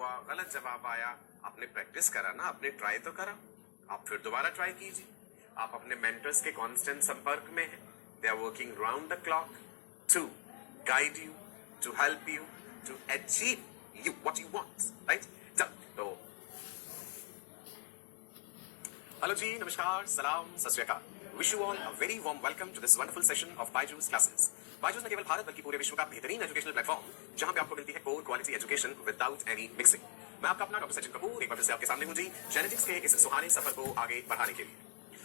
हुआ, गलत जवाब आया, आपने प्रैक्टिस करा ना, आपने ट्राई तो करा, आप फिर दोबारा ट्राई कीजिए। आप अपने मेंटर्स के कांस्टेंट संपर्क में हैं। They are working round the clock to guide you, to help you, to achieve you what you want, right? तो हेलो जी, नमस्कार, सलाम, सत श्री अकाल। Wish you all a very warm welcome to this wonderful session of Byju's classes. Byju's न केवल भारत बल्कि पूरे विश्व का बेहतरीन एजुकेशनल प्लेटफॉर्म जहां पे आपको मिलती है core quality education without any mixing. मैं आपका अपना डॉक्टर सचिन कपूर एक बार फिर से आपके सामने हूं जी, जेनेटिक्स के इस सुहाने सफर को आगे बढ़ाने के लिए।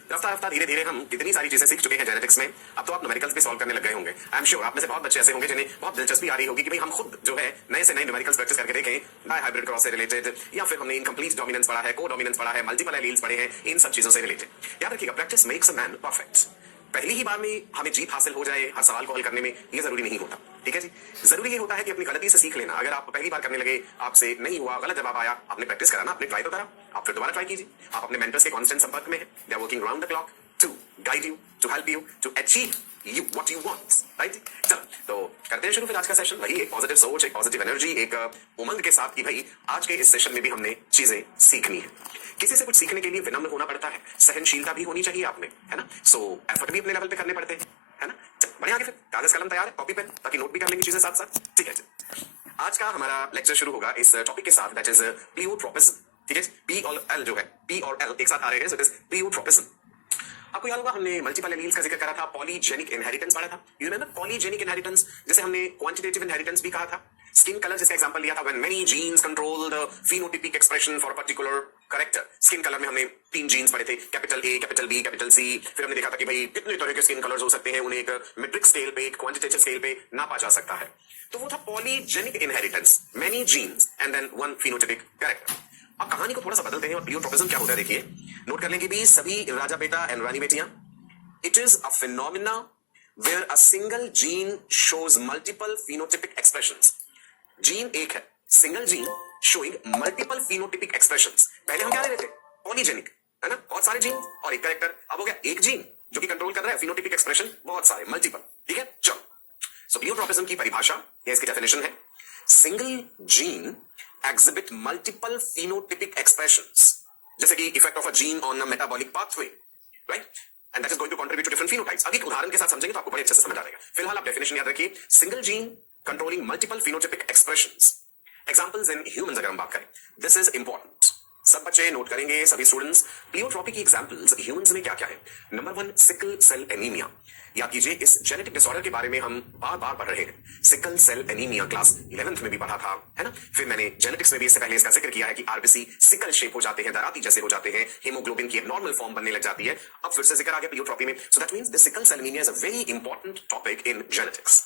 रफ्ता रफ्ता धीरे धीरे हम कितनी सारी चीजें सीख चुके हैं जेनेटिक्स में। अब तो आप न्यूमेरिकल्स भी सॉल्व करने लग गए होंगे। आई एम श्योर आप में से बहुत बच्चे ऐसे होंगे जिन्हें बहुत दिलचस्पी आ रही होगी कि भाई हम खुद जो है नए से नए न्यूमेरिकल्स प्रैक्टिस करके देखें, बाय हाइब्रिड क्रॉस से रिलेटेड, या फिर हमने इनकम्प्लीट डोमिनेंस पढ़ा है, को डोमिनेंस पढ़ा है, मल्टीपल एलील्स पढ़े हैं, इन सब चीजों से रिलेटेड। याद रखिएगा, practice makes a man perfect. पहली ही बार में हमें जीत हासिल हो जाए हर सवाल को हल करने में, ये जरूरी नहीं होता। ठीक है जी, जरूरी ये होता है कि अपनी गलती से सीख लेना। अगर आप पहली बार करने लगे, आपसे नहीं हुआ, गलत जवाब आया, आपने प्रैक्टिस करा ना, आपने ट्राई तो करा, आप फिर दोबारा ट्राई कीजिए। आप अपने मेंटर्स के कांस्टेंट संपर्क में हैं। They are working round the clock to guide you, to help you, to achieve you what you want, right? चलो तो करते हैं शुरू फिर आज का सेशन। वही एक पॉजिटिव सोच, एक पॉजिटिव एनर्जी, एक उमंग के साथ कि भाई आज के इस सेशन में भी हमने चीजें सीखनी है। किसी से कुछ सीखने के लिए विनम्र होना पड़ता है, सहनशीलता भी होनी चाहिए आप में, है ना? सो एफर्ट भी अपने लेवल पे करने पड़ते हैं, है ना? बढ़िया, आगे फिर कागज कलम तैयार है, कॉपी पेन, ताकि नोट भी कर लेंगे चीजें साथ साथ। ठीक है जी, आज का हमारा लेक्चर शुरू होगा इस टॉपिक के साथ, दैट इज प्लियोट्रोपिज्म। ठीक है, पी और एल जो है, पी और एल एक साथ आ रहे हैं, सो इट इज प्लियोट्रोपिज्म। आपको याद होगा हमने मल्टीपल एलील्स का जिक्र करा था, पॉलीजेनिक इनहेरिटेंस पढ़ा था। यू रिमेंबर पॉलीजेनिक इनहेरिटेंस, जिसे हमने क्वांटिटेटिव इनहेरिटेंस भी कहा था। स्किन कलर जिसका एग्जांपल लिया था, when many genes control the phenotypic expression for a particular character. Skin colour में हमने 3 जीन्स पढ़े थे, capital A, capital B, capital C. फिर हमने देखा था कि भाई कितने तरह के स्किन कलर्स हो सकते हैं, उन्हें एक मेट्रिक स्केल पे, एक क्वांटिटेटिव स्केल पे नापा जा सकता है। तो वो था polygenic inheritance, many genes and then one phenotypic character. अब कहानी को थोड़ा सा बदलते हैं और प्लियोट्रोपिज्म क्या होता है देखिए। नोट कर लेंगे भी सभी राजा बेटा एंड रानी बेटियां। It is a phenomena where a single gene shows multiple phenotypic expressions. Gene एक है, single gene showing multiple phenotypic expressions. पहले हम क्या ले रहे थे? पॉलीजेनिक, है ना? बहुत सारे जीन और एक कैरेक्टर। अब हो गया एक जीन जो कि कंट्रोल कर रहा है फिनोटाइपिक एक्सप्रेशन, बहुत सारे, मल्टीपल। ठीक है, चलो। सो प्लियोट्रोपिज्म की परिभाषा, ये इसकी डेफिनेशन है, single gene exhibit multiple phenotypic expressions. जैसे कि effect of a gene on a metabolic pathway, right? And that is going to contribute to different phenotypes. अब एक उदाहरण के साथ समझेंगे तो आपको बड़े अच्छे से समझ आ जाएगा। फिलहाल आप डेफिनेशन याद रखिए, single gene controlling multiple phenotypic expressions. Examples in humans अगर हम बात करें, दिस इज इंपॉर्टेंट। सब बच्चे नोट करेंगे, सभी स्टूडेंट्स। प्लियोट्रोपी की एग्जांपल्स ह्यूमंस में क्या क्या है? Number 1, sickle cell anaemia. याद कीजिए, इस जेनेटिक डिसऑर्डर के बारे में हम बार बार पढ़ रहे हैं। Sickle cell anaemia class 11th में भी पढ़ा था, है ना? फिर मैंने जेनेटिक्स में भी इससे पहले इसका जिक्र किया है कि आरबीसी सिकल शेप हो जाते हैं, दराती जैसे हो जाते हैं, हीमोग्लोबिन की नॉर्मल फॉर्म बनने लग जाती है। अब फिर से जिक्र आ गया प्लियोट्रोपी में। So that means the sickle cell anaemia is a very important topic in genetics.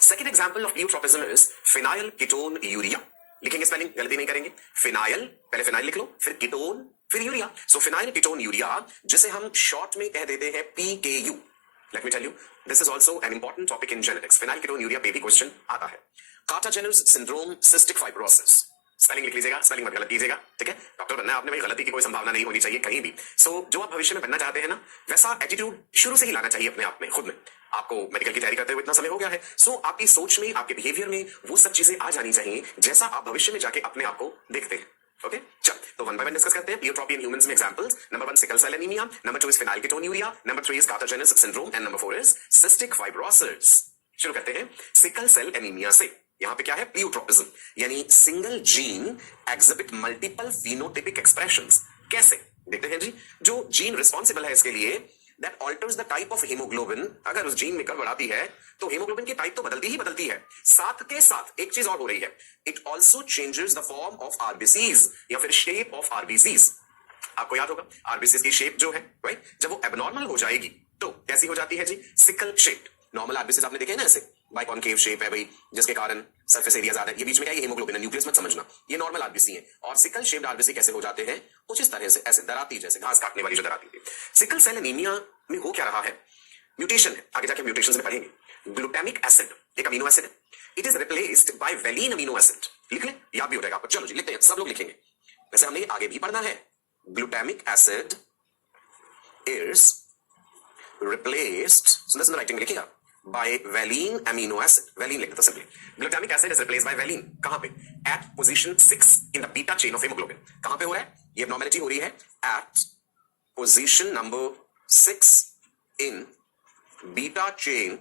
Second example of pleiotropism is phenylketonuria. लिखेंगे, स्पेलिंग गलती नहीं करेंगे। फिनाइल, पहले फिनाइल लिख लो, फिर कीटोन, फिर यूरिया। सो फिनाइल कीटोन यूरिया, जिसे हम शॉर्ट में कह देते हैं PKU. Let me tell you, this is also an important topic in genetics. Phenylketonuria baby question आता है। Carter-Jenner's syndrome, cystic fibrosis. Spelling लिख लीजिएगा, स्पेलिंग मत गलत कीजिएगा, ठीक है? डॉक्टर बनना है आपने, भाई गलती की कोई संभावना नहीं होनी चाहिए कहीं भी। सो जो आप भविष्य में बनना चाहते हैं ना, वैसा एटीट्यूड शुरू से ही लाना चाहिए अपने आप में, खुद में। आपको मेडिकल की तैयारी करते हुए इतना समय हो गया है, सो आपकी सोच में, आपके बिहेवियर में वो सब चीजें आ जानी चाहिए जैसा आप भविष्य में जाके अपने आप को देखते हैं। ओके, चल तो वन बाय वन डिस्कस करते हैं प्लियोट्रोपी इन ह्यूमंस में examples. Number 1 sickle cell anaemia, number 2 is phenylketonuria, number 3 is Kartagener's syndrome and number 4 is cystic fibrosis. शुरू करते हैं सिकल सेल एनीमिया से। यहां पे क्या है? प्लियोट्रोपिज्म, यानी single gene exhibit multiple phenotypic expressions. कैसे? देखते हैं जी। जो जीन रिस्पॉन्सिबल है इसके लिए, that alters the type of hemoglobin, अगर उस जीन में गड़बड़ आती है तो हीमोग्लोबिन की टाइप तो बदलती ही बदलती है, साथ के साथ एक चीज और हो रही है, it also changes the form of RBCs या फिर शेप ऑफ आरबीसीज। आपको याद होगा आरबीसीज की शेप जो है, राइट, जब वो एबनॉर्मल हो जाएगी तो कैसी हो जाती है जी? Sickle shape. नॉर्मल आरबीसीज आपने देखे ना, ऐसे बाइकॉनकेव शेप है भाई, जिसके कारण सरफेस एरिया ज्यादा है। ये बीच में क्या है? हीमोग्लोबिन है, न्यूक्लियस मत समझना, ये नॉर्मल आरबीसी है। और सिकल शेप्ड आरबीसी कैसे हो जाते हैं? कुछ इस तरह से, ऐसे दराती जैसे, घास काटने वाली जो दराती थी। सिकल सेल एनीमिया में हो क्या रहा है? म्यूटेशन है, आगे जाके म्यूटेशन में पढ़ेंगे। ग्लूटामिक एसिड एक अमीनो एसिड है, it is replaced by valine amino acid. लिख ले, याद भी हो जाएगा आपको। चलो जी लिखते हैं, सब लोग लिखेंगे, वैसे हमने आगे भी पढ़ना है। ग्लूटामिक एसिड इज रिप्लेस्ड, सुंदर सुंदर राइटिंग में लिखिएगा, by valine amino acid. Valine लिख देता simply. Glutamic acid is replaced by valine. कहां पे? At position 6 in the beta chain of hemoglobin. कहां पे हो रहा है? ये abnormality हो रही है at position number 6 in beta chain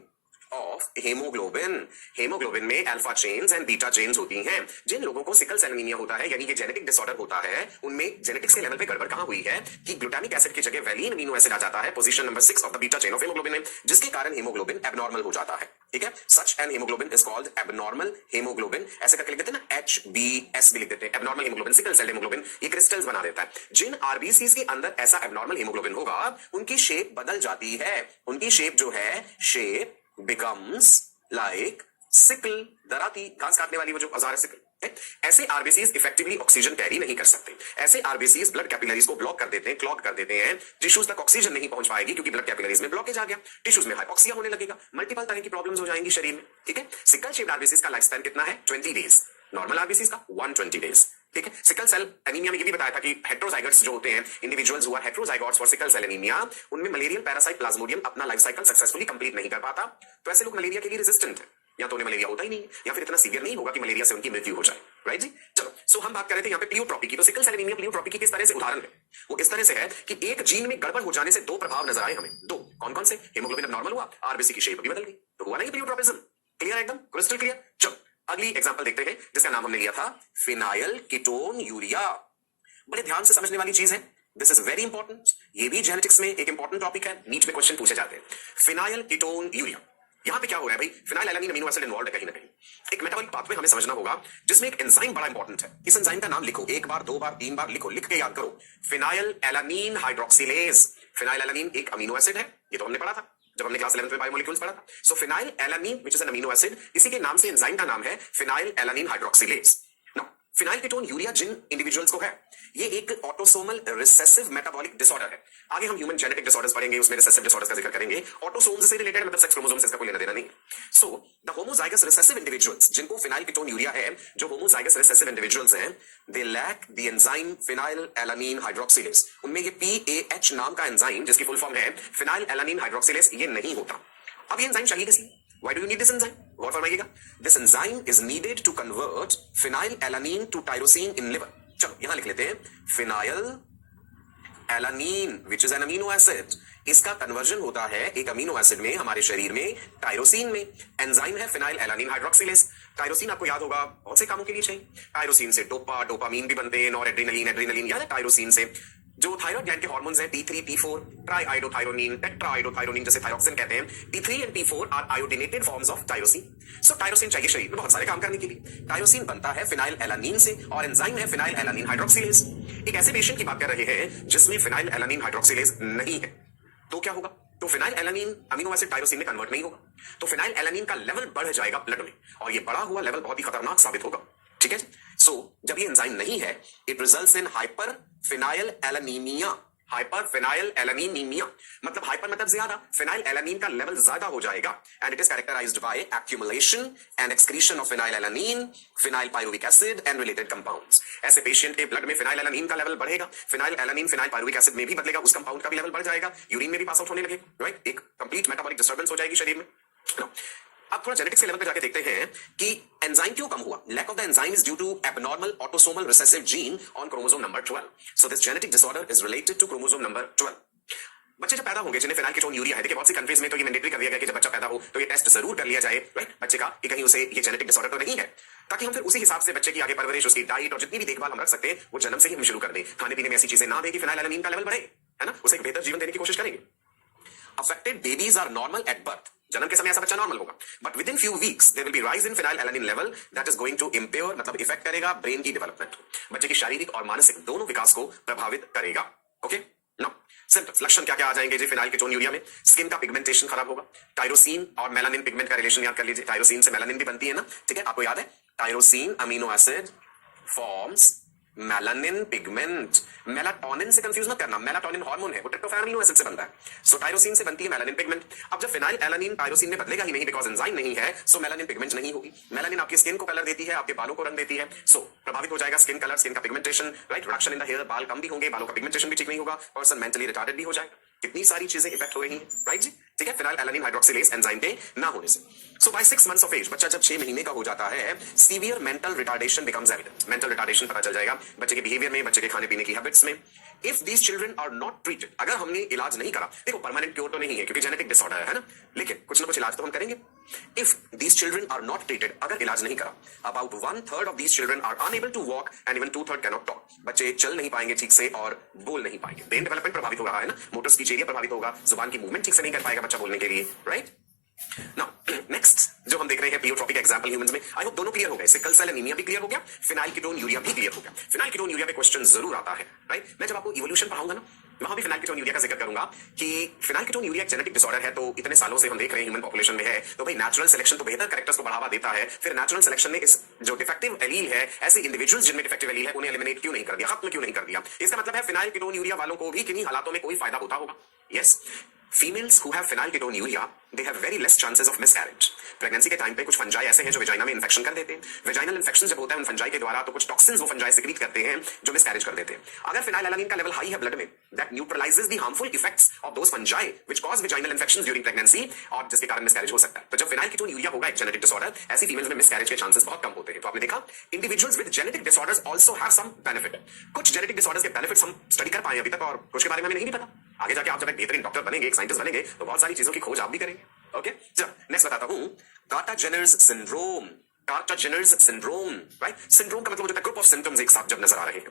of haemoglobin. Haemoglobin में alpha chains and beta chains होती हैं. जिन लोगों को सिकल सेल एनीमिया होता है, यानी कि जेनेटिक डिसऑर्डर होता है, उनमें जेनेटिक्स के लेवल पे गड़बड़ कहां हुई है कि ग्लूटामिक एसिड की जगह वैलिन अमीनो एसिड आ जाता है position number 6 of the beta chain of haemoglobin में, जिसके कारण हेमोग्लोबिन एबनॉर्मल हो जाता है. ठीक है, such an haemoglobin is called abnormal haemoglobin. ऐसे करके लिख देते हैं ना, HbS भी लिख देते हैं. Abnormal haemoglobin, sickle cell haemoglobin, ये क्रिस्टल्स बना देता है. जिन आरबीसीज के अंदर ऐसा एबनॉर्मल हेमोग्लोबिन होगा, उनकी शेप बदल जाती है. उनकी शेप जो है, शेप becomes like सिकल, दराती, घास काटने वाली वो जो औजार है सिकल. ऐसे आरबीसीज इफेक्टिवली ऑक्सीजन कैरी नहीं कर सकते. ऐसे आरबीसीज ब्लड कैपिलरीज को ब्लॉक कर देते हैं, क्लॉग कर देते हैं. टिश्यूज तक ऑक्सीजन नहीं पहुंच पाएगी क्योंकि ब्लड कैपिलरीज में ब्लॉकेज आ गया. टिश्यूज में हाइपोक्सिया होने लगेगा. मल्टीपल तरह की प्रॉब्लम्स हो जाएंगी शरीर में. ठीक है, सिकल शेप्ड आरबीसीज का लाइफ स्पैन कितना है? 20 डेज. नॉर्मल आरबीसीज का 120 डेज. ठीक है, सिकल सेल एनीमिया में ये भी बताया था कि हेट्रोजाइगोट्स जो होते हैं, individuals who are heterozygotes for sickle cell anaemia, उनमें मलेरियल पैरासाइट प्लाज्मोडियम अपना लाइफ साइकिल सक्सेसफुली कंप्लीट नहीं कर पाता. तो ऐसे लोग मलेरिया के लिए रेजिस्टेंट है, या तो उन्हें मलेरिया होता ही नहीं है, या फिर इतना सीवियर नहीं होगा कि मलेरिया से उनकी मृत्यु हो जाए. राइट जी, चलो. सो हम बात कर रहे थे यहाँ पे प्लियोट्रॉपी की. तो सिकल सेल एनीमिया प्लियोट्रॉपी की किस तरह से उदाहरण है? वो इस तरह से है कि एक जीन में गड़बड़ हो जाने से दो प्रभाव नजर आए हमें. दो कौन कौन से? हेमोग्लोबिन नॉर्मल हुआ, आरबीसी की शेप भी बदल गई. तो हुआ नहीं प्लियोट्रॉपिज्म? क्लियर, एकदम क्रिस्टल क्लियर. चलो अगली एग्जांपल देखते हैं जिसका नाम हमने लिया था फिनाइल कीटोन यूरिया. बड़े ध्यान से समझने वाली चीज है. This is very important. ये भी जेनेटिक्स में एक इंपॉर्टेंट टॉपिक है. नीट में क्वेश्चन पूछे जाते हैं. फिनाइल कीटोन यूरिया, यहां पे क्या हो रहा है भाई? Phenyl alanine amino acid involve है कहीं ना कहीं. एक मेटाबॉलिक पाथवे हमें समझना होगा जिसमें एक एंजाइम बड़ा इंपॉर्टेंट है. इस एंजाइम का नाम लिखो, एक बार, दो बार, तीन बार लिखो, लिख के याद करो. Phenyl alanine hydroxylase. Phenyl alanine एक अमीनो एसिड है, ये तो हमने पढ़ा था जब हमने क्लास 11 में बायोमोलिक्यूल्स पढ़ा था. So phenylalanine which is an amino acid, इसी के नाम से एंजाइम का नाम है phenylalanine hydroxylase. Now phenylketonuria जिन इंडिविजुअल्स को है, ये एक ऑटोसोमल रिसेसिव मेटाबॉलिक डिसऑर्डर है. आगे हम ह्यूमन जेनेटिक डिसऑर्डर्स पढ़ेंगे, उसमें रिसेसिव डिसऑर्डर्स का जिक्र करेंगे. ऑटोसोम्स से रिलेटेड मतलब सेक्स क्रोमोसोम से इसका कोई लेना देना नहीं. So the homozygous recessive individuals जिनको फिनाइल कीटोन यूरिया है, जो होमोजाइगस रिसेसिव इंडिविजुअल्स हैं, they lack the enzyme phenylalanine hydroxylase. उनमें ये PAH नाम का एंजाइम, जिसकी फुल फॉर्म है फिनाइल एलानिन हाइड्रोक्सिलेज, ये नहीं होता. अब ये एंजाइम चाहिए किसी? Why do you need this enzyme? Gaur फरमाइएगा. This enzyme is needed to convert phenylalanine to tyrosine in liver. चलो यहां लिख लेते हैं phenyl alanine which is an amino acid. इसका कन्वर्जन होता है एक अमीनो एसिड में हमारे शरीर में, टायरोसिन में. एंजाइम है फिनाइल एलानीन हाइड्रोक्सिलेज. टायरोसिन आपको याद होगा बहुत से कामों के लिए चाहिए. टायरोसिन से डोपा, डोपामीन भी बनते हैं, और एड्रेनलिन, एड्रेनलिन याद है टायरोसिन से. जो थायराइड ग्लैंड के हार्मोन्स हैं T3, T4, ट्राइआइडोथायरोनिन, टेट्राआइडोथायरोनिन जैसे थायरोक्सिन कहते हैं. T3 and T4 are iodinated forms of tyrosine. So tyrosine चाहिए शरीर में बहुत सारे काम करने के लिए. टायरोसिन बनता है फिनाइल एलानीन से और एंजाइम है फिनाइल एलानीन हाइड्रोक्सिलेज. एक ऐसे पेशेंट की बात कर रहे हैं जिसमें फिनाइल एलानीन हाइड्रोक्सिलेज नहीं है, तो क्या होगा? तो phenyl alanine amino acid tyrosine में कन्वर्ट नहीं होगा, तो फिनाइल एलानीन का लेवल बढ़ जाएगा ब्लड में, और ये बढ़ा हुआ लेवल बहुत ही खतरनाक साबित होगा. ठीक है. सो जब ये एंजाइम नहीं है, it results in hyperphenylalaninemia. Hyperphenylalaninemia मतलब हाइपर मतलब ज्यादा, फिनाइल एलानीन का लेवल ज्यादा हो जाएगा. And it is characterised by accumulation and excretion of phenylalanine, phenylpyruvic acid and related compounds. ऐसे पेशेंट के blood में फिनाइल एलानीन का लेवल बढ़ेगा. Phenylalanine phenylpyruvic acid में भी बदलेगा, उस कंपाउंड का भी लेवल बढ़ जाएगा. यूरिन में भी पास आउट होने लगेगा. राइट, एक कंप्लीट मेटाबॉलिक डिस्टर्बेंस हो जाएगी शरीर में. अब थोड़ा जेनेटिक्स के लेवल पे जाके देखते हैं कि एंजाइम क्यों कम हुआ. Lack of the enzyme is due to abnormal autosomal recessive gene on chromosome number 12. So this genetic disorder is related to chromosome number 12. बच्चे जब पैदा होंगे जिन्हें फिनाइल कीटोन यूरिया है, देखिए बहुत सी कंट्रीज में तो ये मैंडेटरी कर दिया गया कि जब बच्चा पैदा हो तो ये टेस्ट जरूर कर लिया जाए, राइट, बच्चे का, कि कहीं उसे ये जेनेटिक डिसऑर्डर तो नहीं है, ताकि हम फिर उसी हिसाब से बच्चे की आगे परवरिश, उसकी डाइट और जितनी भी देखभाल हम रख सकते हैं वो जन्म से ही हम शुरू कर दें. खाने पीने में ऐसी चीजें ना दें कि फिनाइल एलानीन का लेवल बढ़े, है ना, उसे एक बेहतर जीवन देने की कोशिश करेंगे. Affected babies are normal at birth. जन्म के समय ऐसा बच्चा नॉर्मल होगा, but within few weeks there will be rise in phenylalanine level that is going to impair, मतलब इफेक्ट करेगा ब्रेन की डेवलपमेंट, बच्चे की शारीरिक और मानसिक दोनों विकास को प्रभावित करेगा. ओके, नाउ सिम्पटम्स, लक्षण क्या क्या आ जाएंगे जी फिनाइल कीटोन यूरिया में? स्किन का पिगमेंटेशन खराब होगा. टायरोसिन और मेलानिन पिगमेंट का रिलेशन याद कर लीजिए. टायरोसिन से मेलानिन भी बनती है ना, ठीक है, आपको याद है. Tyrosine amino acid forms melanin pigment. Melatonin से कंफ्यूज मत करना, मेलाटोनिन हार्मोन है, वो ट्रिप्टोफैन अमीनो एसिड से बनता है. सो टायरोसिन से बनती है मेलानिन पिगमेंट. अब जब फिनाइल एलानीन टायरोसिन में बदलेगा ही नहीं, बिकॉज एंजाइम नहीं है, सो मेलानिन पिगमेंट नहीं होगी. मेलानिन आपकी स्किन को कलर देती है, आपके बालों को रंग देती है. सो प्रभावित हो जाएगा स्किन कलर, स्किन का pigmentation, right, reduction in the hair, बाल कम भी होंगे, बालों का पिगमेंटेशन भी ठीक नहीं होगा, पर्सन मेंटली रिटार्डेड भी हो जाएगा. कितनी सारी चीजें इफेक्ट हो रही हैं, राइट जी. ठीक है, फिनाइल एलानिन हाइड्रोक्सिलेज एंजाइम के ना होने से। सो बाय 6 months ऑफ एज, बच्चा जब 6 महीने का हो जाता है, severe mental retardation becomes evident. Mental retardation पता चल जाएगा बच्चे के बिहेवियर में, बच्चे के खाने पीने की हैबिट्स में। If these children are not treated, अगर हमने इलाज नहीं करा, देखो परमानेंट क्योर तो नहीं है क्योंकि जेनेटिक डिसऑर्डर है ना, लेकिन कुछ ना कुछ इलाज तो हम करेंगे। If these children are not treated, अगर इलाज नहीं करा, about 1/3 of these children are unable to walk and even 2/3 can not talk. बच्चे चल नहीं पाएंगे ठीक से और बोल नहीं पाएंगे। ब्रेन डेवलपमेंट प्रभावित हो रहा है ना, मोटर स्पीच एरिया प्रभावित होगा, जुबान की मूवमेंट ठीक से नहीं कर पाएगा बच्चा बोलने के लिए, राइट। नाउ नेक्स्ट जो हम देख रहे हैं प्लियोट्रोपिक एग्जांपल ह्यूमंस में, आई होप दोनों क्लियर हो गए। सिकल सेल एनीमिया भी क्लियर हो गया, फिनाइल कीटोन यूरिया भी क्लियर हो गया। फिनाइल कीटोन यूरिया पे क्वेश्चन जरूर आता है, राइट। मैं जब आपको इवोल्यूशन पढ़ाऊंगा ना, वहां भी फिनाइल कीटोन यूरिया का जिक्र करूंगा कि फिनाइल कीटोन यूरिया एक जेनेटिक डिसऑर्डर है। तो इतने सालों से हम देख रहे हैं ह्यूमन पॉपुलेशन में है, तो भाई नेचुरल सिलेक्शन तो बेहतर कैरेक्टर्स को बढ़ावा देता है। फिर नेचुरल सिलेक्शन ने इस जो डिफेक्टिव एलील है, ऐसे इंडिविजुअल्स जिनमें डिफेक्टिव एलील है, उन्हें एलिमिनेट क्यों नहीं कर दिया, खत्म क्यों नहीं कर दिया। इसका मतलब है फिनाइल कीटोन यूरिया वालों को भी किन्हीं हालातों में कोई फायदा होता होगा। Yes, females who have phenylketonuria they have very less chances of miscarriage। Pregnancy के टाइम पे कुछ फंजाई ऐसे हैं जो वेजाइना में इन्फेक्शन कर देते हैं। वेजाइनल इन्फेक्शन जब होता है उन फंजाई के द्वारा, तो कुछ टॉक्सिन्स वो फंजाई सिक्रीट करते हैं जो मिसकैरेज कर देते हैं। अगर फिनाइलएलानिन का लेवल हाई है ब्लड में, that neutralises the harmful effects of those fungi which cause vaginal infections during pregnancy, और जिसके कारण मिसकैरेज हो सकता है। तो जब फिनाइलकेटोनुरिया होगा एक जेनेटिक डिसऑर्डर, ऐसी फीमेल्स में मिसकैरेज के चांसेस बहुत कम होते हैं। तो आपने देखा individuals with genetic disorders also have some benefit. कुछ जेनेटिक डिसऑर्डर्स के बेनिफिट्स हम स्टडी कर पाए अभी तक, और कुछ के बारे में हमें नहीं पता। आगे जाके आप जब एक बेहतरीन डॉक्टर बनेंगे, एक साइंटिस्ट बनेंगे, तो बहुत सारी चीजों की खोज आप भी करेंगे। ओके, चलो नेक्स्ट बताता हूं, Kartagener's syndrome. Kartagener's syndrome, right. Syndrome का मतलब होता है ग्रुप ऑफ सिम्टम्स एक साथ जब नजर आ रहे हैं।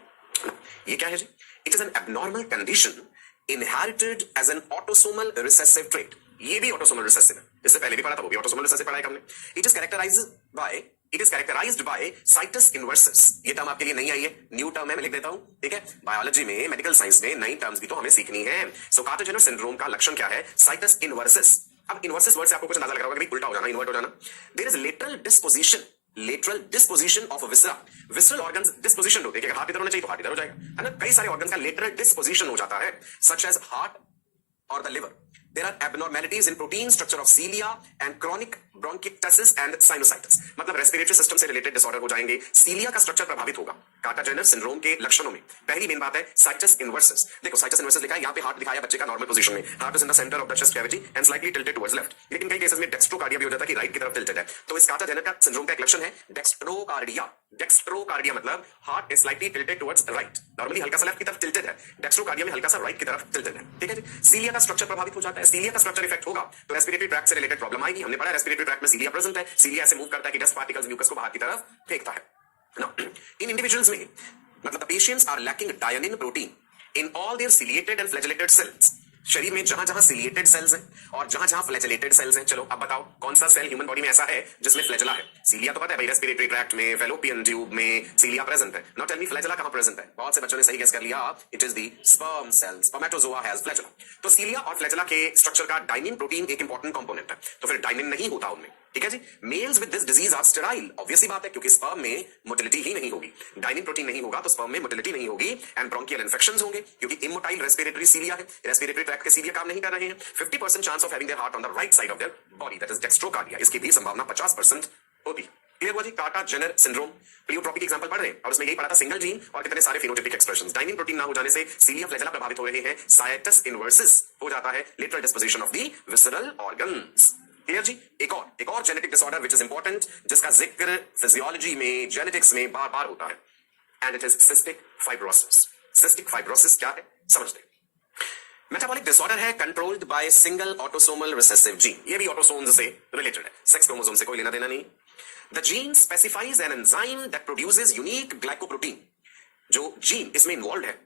ये क्या है जी? It is an abnormal condition inherited as an autosomal recessive trait. ये भी ऑटोसोमल रिसेसिव है, इससे पहले भी पढ़ा था, वो भी ऑटोसोमल रिसेसिव पढ़ा है हमने। It is characterised by situs inversus. ये टर्म आपके लिए नहीं आई है, न्यू टर्म है, मैं लिख देता हूं, ठीक है। बायोलॉजी में, मेडिकल साइंस में नई टर्म्स भी तो हमें सीखनी है। सो कार्टाजेनर सिंड्रोम का लक्षण क्या है? Sites inversus. अब इनवर्सस वर्ड से आपको कुछ अंदाजा लग रहा होगा कि उल्टा हो जाना, इन्वर्ट हो जाना। There is lateral disposition of viscera. Visceral organs disposition होते हैं कि हार्ट इधर होना चाहिए तो हार्ट इधर हो जाएगा, है ना। कई सारे ऑर्गन्स का लेटरल डिस्पोजिशन हो जाता है, सच एज हार्ट और the liver. There are abnormalities in protein structure of cilia and chronic bronchiectasis and sinusitis। मतलब रेस्पिरेटरी सिस्टम से रिलेटेड डिसऑर्डर हो जाएंगे, सीलिया का स्ट्रक्चर प्रभावित होगा। कार्टाजेनर सिंड्रोम के लक्षणों में पहली मेन बात है साइटस इनवर्सस। देखो साइटस इनवर्सस लिखा है, यहाँ पे हार्ट दिखाया बच्चे का नॉर्मल पोजीशन में, heart is in the centre of the chest cavity and slightly tilted towards left. लेकिन कई केसेस में डेक्स्ट्रोकार्डिया भी हो जाता है कि राइट की तरफ टिल्टेड है। तो इस कार्टाजेनर का सिंड्रोम का एक लक्षण है डेक्स्ट्रोकार्डिया। डेक्स्ट्रोकार्डिया मतलब heart is slightly tilted towards right. Normally हल्का सा लेफ्ट की तरफ टिल्टेड है, डेक्स्ट्रोकार्डिया में हल्का सा राइट की तरफ टिल्टेड है, ठीक है जी। सीलिया का स्ट्रक्चर प्रभावित हो जाता है, सीलिया का स्ट्रक्चर इफेक्ट होगा तो रेस्पिरेटरी ट्रैक्ट से रिलेटेड प्रॉब्लम आएगी। हमने पढ़ा रेस्पिरेटरी ट्रैक्ट में सीलिया प्रेजेंट है, सीलिया ऐसे मूव करता है कि डस्ट पार्टिकल्स म्यूकस को बाहर की तरफ फेंकता है ना। इन इंडिविजुअल्स में मतलब the patients are lacking dynein protein in all their ciliated and flagellated cells. शरीर में जहां जहां सिलिएटेड सेल्स हैं और जहां जहां फ्लैजेलेटेड सेल्स हैं। चलो अब बताओ कौन सा सेल ह्यूमन बॉडी में ऐसा है जिसमें फ्लैजेला है? सीलिया तो पता है भाई, रेस्पिरेटरी ट्रैक्ट में, फैलोपियन ट्यूब में सीलिया प्रेजेंट है। नाउ टेल मी फ्लैजेला कहां प्रेजेंट है? बहुत से बच्चों ने सही गेस कर लिया, it is the sperm cell. Spermatozoa has flagella. तो सीलिया और फ्लैजेला के स्ट्रक्चर का डाइनिन प्रोटीन एक इंपॉर्टेंट कंपोनेंट है, तो फिर डाइनिन नहीं होता उनमें, ठीक है जी। Males with this disease are sterile, obvious सी बात है क्योंकि स्पर्म में मोटिलिटी ही नहीं होगी। डाइनिन प्रोटीन नहीं होगा तो स्पर्म में मोटिलिटी नहीं होगी एंड ब्रोंकियल इन्फेक्शंस होंगे क्योंकि इमोटाइल रेस्पिरेटरी सीलिया है, रेस्पिरेटरी ट्रैक्ट के सीलिया काम नहीं कर रहे हैं। 50% chance of having their heart on the right side of their body, that is dextrocardia. इसकी भी संभावना 50% होती है। क्लियर हुआ जी? कार्टाजेनर सिंड्रोम प्लियोट्रोपिक एग्जांपल पढ़ रहे हैं और उसमें यही पढ़ा था, सिंगल जीन और कितने सारे फिनोटाइपिक एक्सप्रेशंस। डाइनिन प्रोटीन ना हो जाने से सीलिया फ्लैजेला प्रभावित हो रहे हैं, साइटस इनवर्सस हो जाता है, lateral disposition of the visceral organs. Clear जी? एक और genetic disorder which is important, जिसका जिक्र फिजियोलॉजी में, जेनेटिक्स में बार बार होता है, and it is cystic fibrosis. Cystic fibrosis क्या है समझते हैं। मेटाबॉलिक डिसऑर्डर है controlled by single autosomal recessive gene. ये भी ऑटोसोम्स से रिलेटेड है, सेक्स क्रोमोसोम से कोई लेना देना नहीं। The gene specifies an enzyme that produces unique glycoprotein. जो जीन इसमें इन्वॉल्व है,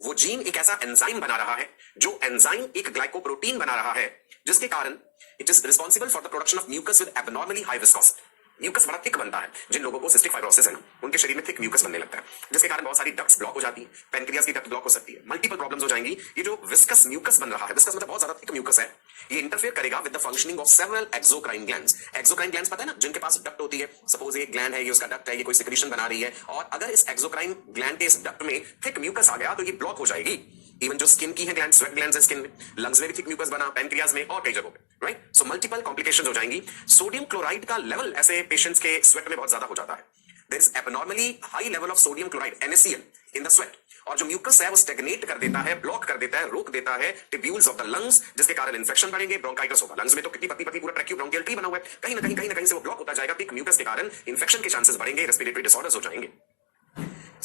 वो जीन एक ऐसा एंजाइम बना रहा है, जो एंजाइम एक ग्लाइकोप्रोटीन बना रहा है, जिसके कारण it is responsible for the production of mucus with abnormally high viscosity. Mucus बड़ा थिक बनता है। जिन लोगों को सिस्टिक फाइब्रोसिस है ना, उनके शरीर में थिक म्यूकस बनने लगता है, जिसके कारण बहुत सारी डक्ट्स ब्लॉक हो जाती है, पेनक्रियाज की डक्ट ब्लॉक हो सकती है, मल्टीपल प्रॉब्लम्स हो जाएंगी। ये जो विस्कस म्यूकस बन रहा है, विस्कस मतलब बहुत ज्यादा थिक म्यूकस है, ये इंटरफेयर करेगा with the functioning of several exocrine glands. Exocrine glands पता है ना, जिनके पास डक्ट होती है। सपोज एक ग्लैंड है, ये उसका डक्ट है, ये कोई सिक्रीशन बना रही है, और अगर इस एक्सोक्राइन ग्लैंड के इस डक्ट में थिक म्यूकस आ गया तो ये ब्लॉक हो जाएगी। इवन जो स्किन की है ग्लैंड, स्वेट ग्लैंड्स है स्किन में, लंग्स में भी थिक म्यूकस बना, पेनक्रियाज में और कई जगहों पे, राइट। सो मल्टीपल कॉम्प्लिकेशंस हो जाएंगी। सोडियम क्लोराइड का लेवल ऐसे पेशेंट्स के स्वेट में बहुत ज्यादा हो जाता है। There is abnormally high level of sodium chloride NaCl in the sweat, और जो म्यूकस है वो स्टेगनेट कर देता है, ब्लॉक कर देता है, रोक देता है ट्यूब्यूल्स ऑफ द लंग्स, जिसके कारण इन्फेक्शन बढ़ेंगे, ब्रोंकाइटिस होगा। लंग्स में तो कितनी पतली पूरा ट्रैक्यू ब्रोंकियल ट्री बना हुआ है, कहीं ना कहीं से वो ब्लॉक होता जाएगा, थिक म्यूकस के कारण इन्फेक्शन के चांसेस बढ़ेंगे, रेस्पिरेटरी डिसऑर्डर्स हो जाएंगे।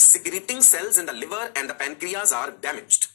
Secreting cells in the liver and the pancreas are damaged.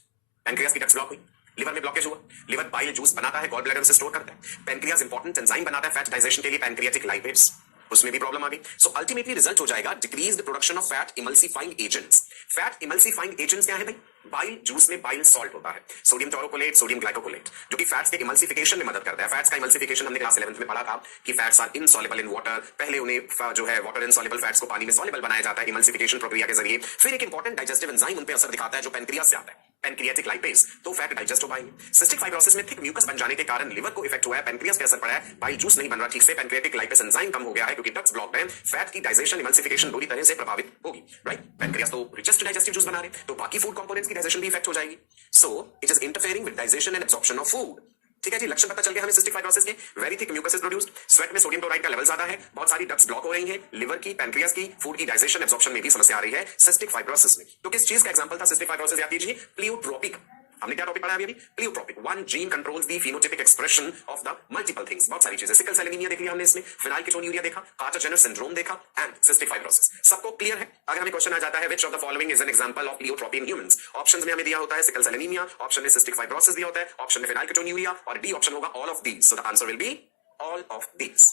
Pancreas की डक्ट्स ब्लॉक हुई, लिवर में ब्लॉकेज हुआ, लिवर बाइल जूस बनाता है, गॉल ब्लैडर से स्टोर करता है, पैनक्रियाज इंपॉर्टेंट एंजाइम बनाता है फैट डाइजेशन के लिए, पैनक्रियाटिक लाइपेट्स, उसमें भी प्रॉब्लम आ गई। सो अल्टीमेटली रिजल्ट हो जाएगा decreased production of fat emulsifying agents. Fat emulsifying agents क्या है भाई? बाइल जूस में बाइल सॉल्ट होता है, सोडियम टोरोकोलेट, सोडियम ग्लाइकोकोलेट, जो कि फैट्स के इमल्सिफिकेशन में मदद करता है। फैट्स का इमल्सिफिकेशन हमने क्लास 11th में पढ़ा था कि fats are insoluble in water. पहले उन्हें जो है वाटर इनसॉल्युबल फैट्स को पानी में सॉल्युबल बनाया जाता है इमल्सिफिकेशन प्रक्रिया के जरिए। फिर एक इंपॉर्टेंट डाइजेस्टिव एंजाइम उन पे असर दिखाता है जो पैनक्रियाज से आता है, पैनक्रियाटिक लाइपेज, तो फैट डाइजेस्ट हो पाएंगे। सिस्टिक फाइब्रोसिस में थिक म्यूकस बन जाने के कारण लिवर को इफेक्ट हुआ है, पैनक्रियाज पे असर पड़ा है, बाइल जूस नहीं बन रहा ठीक से, पैनक्रियाटिक लाइपेज एंजाइम कम हो गया है क्योंकि डक्ट्स ब्लॉक्ड हैं, फैट की डाइजेशन इमल्सिफिकेशन बुरी तरह से प्रभावित होगी, राइट? पैनक्रियाज तो रिचेस्ट डाइजेस्टिव जूस बना रहे, तो बाकी फूड कंपोनेंट्स की डाइजेशन भी इफेक्ट हो जाएगी। So it is interfering with digestion and absorption of food. ठीक है जी, लक्षण पता चल गया हमें सिस्टिक फाइब्रोसिस के। Very thick mucus is produced, sweat में सोडियम क्लोराइड का लेवल ज्यादा है, बहुत सारी डक्ट्स ब्लॉक हो रही हैं, लिवर की, पैनक्रियाज की, फूड की डाइजेशन एब्जॉर्प्शन में भी समस्या आ रही है सिस्टिक फाइब्रोसिस में। तो किस चीज का एग्जांपल था सिस्टिक फाइब्रोसिस? याद कीजिए, प्लियोट्रोपिक। हमने क्या टॉपिक पढ़ा अभी? Pleiotropic. One gene controls the phenotypic expression of the multiple things. बहुत सारी चीजें, सिकल सेल एनीमिया देख लिया हमने इसमें, फेनाइलकेटोन्यूरिया देखा, कार्टर जेनर सिंड्रोम देखा एंड सिस्टिक फाइब्रोसिस। सबको क्लियर है? अगर हमें क्वेश्चन आ जाता है which of the following is an example of pleiotropy इन ह्यूमंस, ऑप्शंस में हमें दिया होता है सिकल सेल एनीमिया, ऑप्शन में सिस्टिक फाइब्रोसिस दिया होता है, ऑप्शन में फेनाइलकेटोन्यूरिया और डी ऑप्शन होगा all of these. So the answer will be all of these.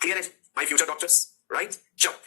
Clear है माय फ्यूचर डॉक्टर्स, राइट? चलो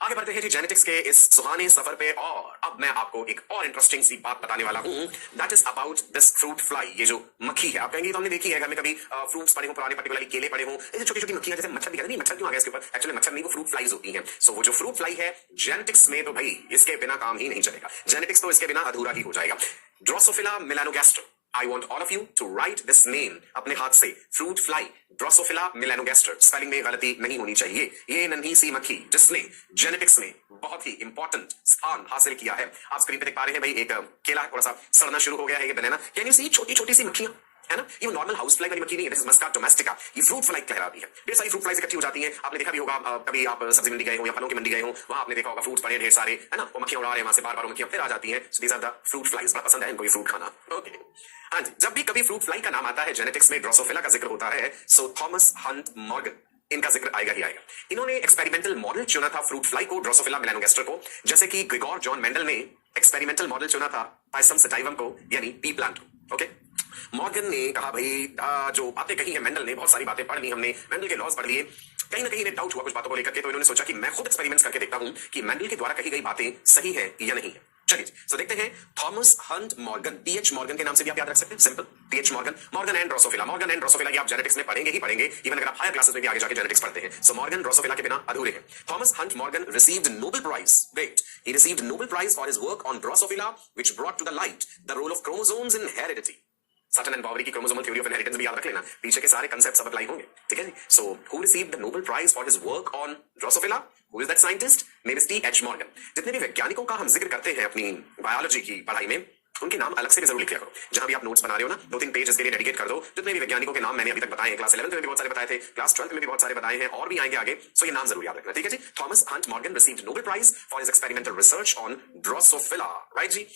आगे बढ़ते हैं जी जेनेटिक्स के इस सुहाने सफर पे, और अब मैं आपको एक और इंटरेस्टिंग सी बात बताने वाला हूं, that is about this fruit fly. ये जो मक्खी है, आप कहेंगे तो हमने देखी है घर में, कभी फ्रूट्स पड़े हो पुराने, पर्टिकुलरली केले पड़े हो, ऐसे छोटी छोटी मक्खियां, जैसे मच्छर दिखा नहीं, मच्छर क्यों आ गया इसके ऊपर? एक्चुअली मच्छर नहीं, वो फ्रूट फ्लाइज होती हैं। सो वो जो फ्रूट फ्लाई है जेनेटिक्स में, तो भाई इसके बिना काम ही नहीं चलेगा, जेनेटिक्स तो इसके बिना अधूरा ही हो जाएगा। Drosophila melanogaster, I want all of you to write this name अपने हाथ से, फ्रूट फ्लाई, ड्रोसोफिला मेलानोगैस्टर। स्पेलिंग में गलती नहीं होनी चाहिए। ये नन्ही सी मक्खी जिसने जेनेटिक्स में बहुत ही इंपॉर्टेंट स्थान हासिल किया है। आप स्क्रीन पे देख पा रहे हैं भाई, एक केला थोड़ा सा सड़ना शुरू हो गया है, ये बनाना, कैन यू सी? छोटी छोटी सी मक्खियां है ना, ये नॉर्मल हाउस फ्लाई वाली मक्खी नहीं है, दिस इज मस्का डोमेस्टिका, ये फ्रूट फ्लाई कहलाती है। ढेर सारी फ्रूट फ्लाइज इकट्ठी हो जाती हैं, आपने देखा भी होगा, कभी आप सब्जी मंडी गए हो या फलों की मंडी गए हो, वहां आपने देखा होगा फ्रूट्स पड़े ढेर सारे, है ना, वो मक्खियां उड़ा रहे हैं वहां से, बार बार मक्खियां फिर आ जाती हैं। So these are the fruit flies, बड़ा पसंद है इनको ये फ्रूट खाना। ओके हाँ जी, जब भी कभी फ्रूट फ्लाई का नाम आता है जेनेटिक्स में, ड्रोसोफिला का जिक्र होता है, सो थॉमस हंट मॉर्गन, इनका जिक्र आएगा ही आएगा। इन्होंने एक्सपेरिमेंटल मॉडल चुना था फ्रूट फ्लाई को, ड्रोसोफिला मेलानोगैस्टर को, जैसे कि ग्रिगोर जॉन मेंडल ने एक्सपेरिमेंटल मॉडल चुना था पायसम सटाइवम को, यानी पी प्लांट को। ओके, मॉर्गन ने कहा भाई जो बातें कही है मेंडल ने, बहुत सारी बातें पढ़ ली हमने, मेंडल के लॉज पढ़ लिए, कहीं ना कहीं इन्हें डाउट हुआ कुछ बातों को लेकर के, तो इन्होंने सोचा कि मैं खुद एक्सपेरिमेंट्स करके देखता हूं कि मेंडल के द्वारा कही गई बातें सही है या नहीं है। चलिए तो देखते हैं, Thomas Hunt Morgan, pH Morgan के नाम से भी आप याद रख सकते हैं, simple pH Morgan. Morgan and Drosophila, Morgan and Drosophila ये आप जेनेटिक्स में पढ़ेंगे ही पढ़ेंगे, इवन अगर आप हायर क्लासेस में भी आगे जाके जेनेटिक्स पढ़ते हैं। सो मॉर्गन ड्रोसोफिला के बिना अधूरे हैं। Thomas Hunt Morgan received Nobel prize, great, he received Nobel Prize for his work on Drosophila, which brought to the light the role of chromosomes in heredity. Sutton and Boveri की chromosomal theory of inheritance भी याद रख लेना, पीछे के सारे concept सब apply होंगे, ठीक है जी। So who received the Nobel prize for his work on drosophila? Who is that scientist? Name is T H. Morgan. जितने भी वैज्ञानिकों का हम जिक्र करते हैं अपनी बायोलॉजी की पढ़ाई में, उनके नाम अलग से भी जरूर लिख लिया करो। जहां भी आप नोट्स बना रहे हो ना, 2-3 पेज इसके लिए डेडिकेट कर दो। जितने भी वैज्ञानिकों के नाम मैंने अभी तक बताए हैं, क्लास 11th में भी बहुत सारे बताए थे, क्लास 12th में भी बहुत सारे बताए हैं, और भी आएंगे आगे, सो ये नाम जरूर याद रखना, ठीक है जी। Thomas Hunt Morgan received Nobel prize for his experimental research on drosophila, right जी।